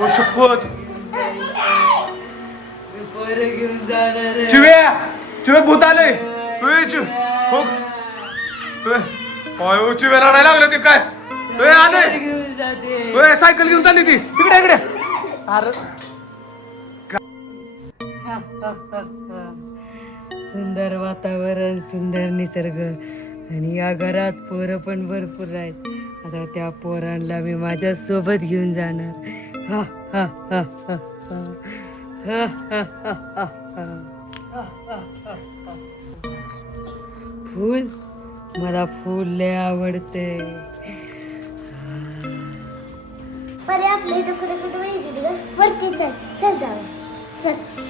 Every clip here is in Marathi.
ओ शपथ पोरं घेऊन जाणार चिव्या चिव्या भूत आले हो ओ चिव्या रडायला लागले ते काय आले घेऊन जाते सायकल घेऊन चालली ती इकडे इकडे अरे सुंदर वातावरण सुंदर निसर्ग आणि या घरात पोरं पण भरपूर आहेत. आता त्या पोरांना मी माझ्या सोबत घेऊन जाणार. हा, हा, हा, हा, हा. हा, हा, हा, हा, हा. हा, हा, हा, हा. फूल मला फूल लय आवडते. अरे आपल्या इथं कुठे कुठे माहिती ग वरती चल चल जाऊ चल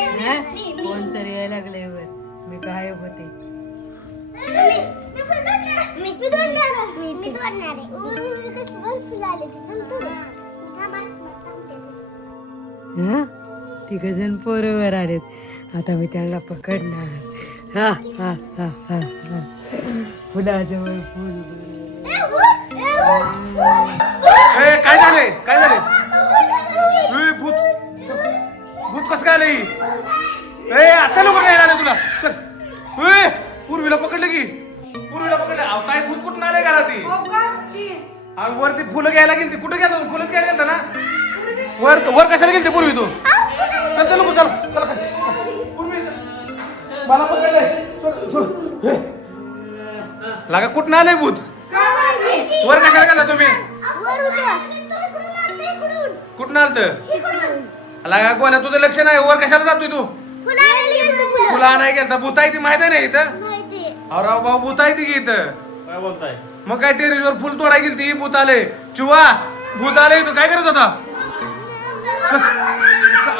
कोणतरी यायला लागले वर मी काय होते तिघ जण पोरवर आलेत. आता मी त्यांना पकडणार. हा हा हा हा हा फुलाजवळ फुल काय झाले काय झाले भूत भूत कसं काय आलं आता लवकर नाही आलं तुला चल पूर्वीला पकडलं की पूर्वीला पकडलं अहो काय भूत कुठून आले का ती वरती फुलं घ्यायला गेली कुठे गेला फुलंच घ्यायला गेलता ना वर वर कशाला गेलते पूर्वी तू चल चल लोक चल चल पूर्वी मला पकडले लागा कुठून आलंय भूत वर कशाला गेला तुम्ही कुठून आलत लागा गोल्या तुझं लक्ष नाही वर कशाला जातोय तू फुला नाही गेलता भूत आहे ती माहित आहे ना इथं अरे भाऊ भूत आहे ती की इथं काय बोलताय मग काय टेरेसवर फुल तोडाय गेली ती भूत आले चुवा भूत आले इथं काय करायचं होता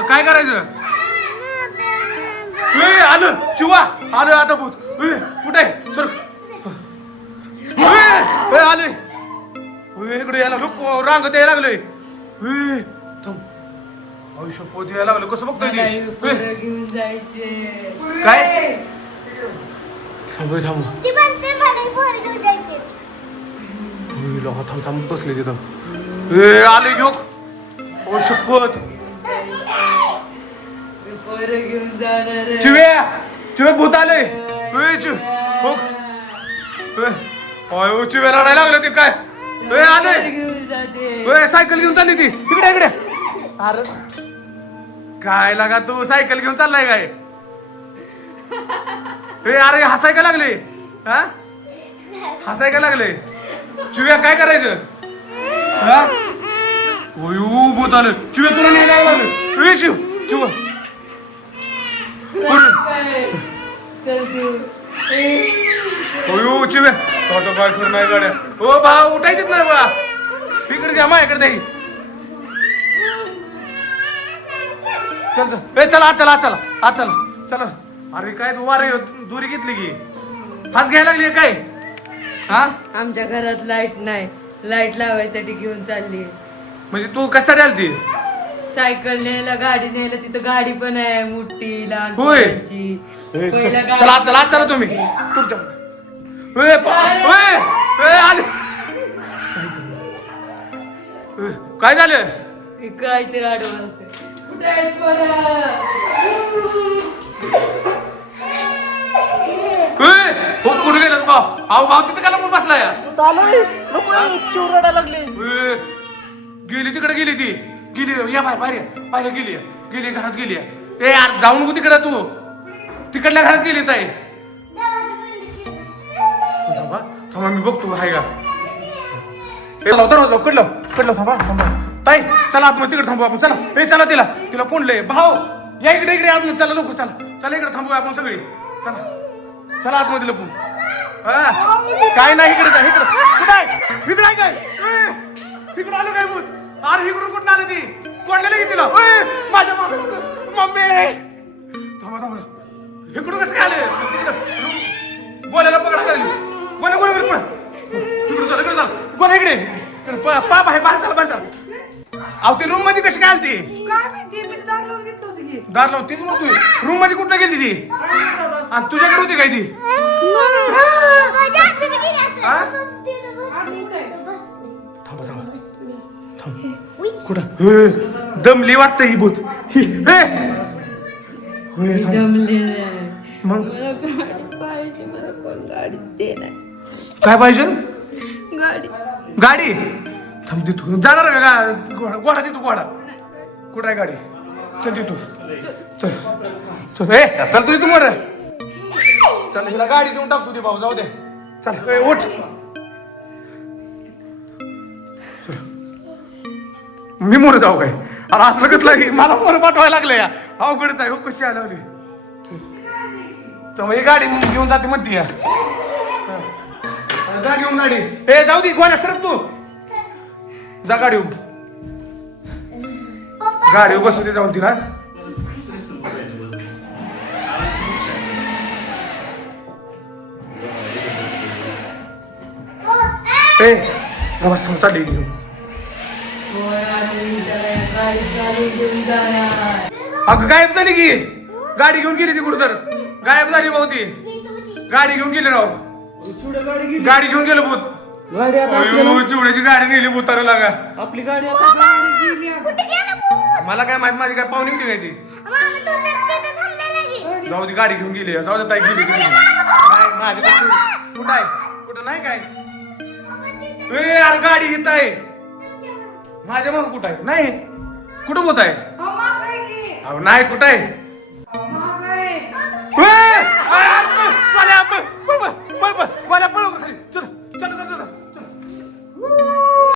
काय करायचं आलं चुवा आलं आता भूत कुठे सर आले इकडे यायला लोक रांग द्यायला लागले आयुष्य पोत यायला लागलं कसं बघतोय पोरं घेऊन जायचे काय थांब थांब थांब थांब बसले तिथं आले योग ओ शपथ पोरं घेऊन जाणार चिव्या चिव्या भूत आले चिव्या रडायला लागले ते काय आले घेऊन जाते सायकल घेऊन चालली ती इकडे इकडे अरे काय लागा तू सायकल घेऊन चाललाय काय अरे हसाय का लागले हा हसाय का लागले चिव्या काय करायचं हा भूत आलं चिव्या तुला न्यायला लागलं चिव चिव चिव्या तो काय करू नाही गाड्या ओ भाऊ उठायचीच नाही बा इकडे द्या माझ्याकडे द्या चल चल चला आज चला आज चला आज चला चला अरे काय तू वारे दुरी घेतली की हाच घ्यायला लागली काय हा आमच्या घरात लाईट नाही लाईट लावायसाठी घेऊन चालली म्हणजे तू कशासाठी आलती सायकल न्यायला गाडी न्यायला तिथं गाडी पण आहे मोठी लहान होय. पोरांची. पहिलं गाडी- चला चला चला तुम्ही तुमच्या आले काय झालं काय ते अडवलं कुठे आहेत पोरं? हो कुठे गेलं भाऊ अहो भाऊ तिथं काय म्हणून बसलाय लागले गेली तिकडे गेली ती गेली या बाहेर बाहेर बाहेर गेली गेली घरात गेली ए यार जाऊ नको तिकडे तू तिकडल्या घरात गेली ताई थांबा थांबा मी बघतो हाय का दरवाजा कडलं कडलं थांबा थांबा ताई चला आतमध्ये तिकडे थांबू आपण चला हे चला तिला तिला कोणलंय भाऊ या इकडे इकडे आपण चला लोक चला चला इकडे थांबू आपण सगळी चला चला आतमध्ये लपून काय नाही इकडे जा इकडे कुठं आहे इकडे आहे काय इकडे आलं काय भूत अरे इकडून कुठं आलं ती कोणलेलं की तिला माझ्या मम्मी थांबा थांबा इकडून कसं काय आलं तिकडं बोलायला पकडा लागली बोला बोला बोला तिकडे चल इकडे चल बोला इकडे पाप आहे बाहेर चला बाहेर चला अहो ती रूम मध्ये कशी काय आली ती दार लावून तीच मग तू रूम मध्ये कुठं गेली ती आणि तुझ्याकडे होती काय ती हा? तिथं बसली. थांबा थांबा कुठं हे, दमली वाटतं ही भूत ही हे. होय, थांब. जमलेलं आहे मग मला गाडी पाहिजे मला कोण गाडीच दे नाही काय पाहिजे गाडी गाडी थांब तू जाणार आहे का घोडा घोडा दे तू घोडा कुठं आहे गाडी चल दे तू चल चल ए चल तू मर चल हिला गाडी देऊन टाक तू दे भाऊ जाऊ दे चल ए, उठ मी मोर जाऊ काय अरे असलं कसलं मला मोर पाठवायला लागलं या अवघडच आहे हो कशी आलवली तर मग ही गाडी घेऊन जाते म्हणते या जा घेऊन गाडी ए जाऊ दे गोळ्या सरक तू जा गाडी गाडी बसू दे जाऊन तिला ए गवस चालली घेऊन गाडी चालू घेऊन जाणार अगं गायब झाली की गाडी घेऊन गेली ती कुठं तर गायब झाली भाऊ ती गाडी घेऊन गेली राव गाडी घेऊन गेलो भूत गाडी अयो, चिवड्याची गाडी नेली भूताला लागा आपली गाडी आता गेली कुठे गेला भूत? मला काय माहित माझी काय पाहुणी होती काय ती मामा, तू तर तिथं थांबलेला की. जाऊ दी गाडी घेऊन गेली जाऊ दे ताई गेली नाही माझी कुठं आहे कुठं नाही काय ए यार गाडी येत आहे माझ्या मग कुठं आहे नाही कुठं होत आहे अहो नाही कुठं आहे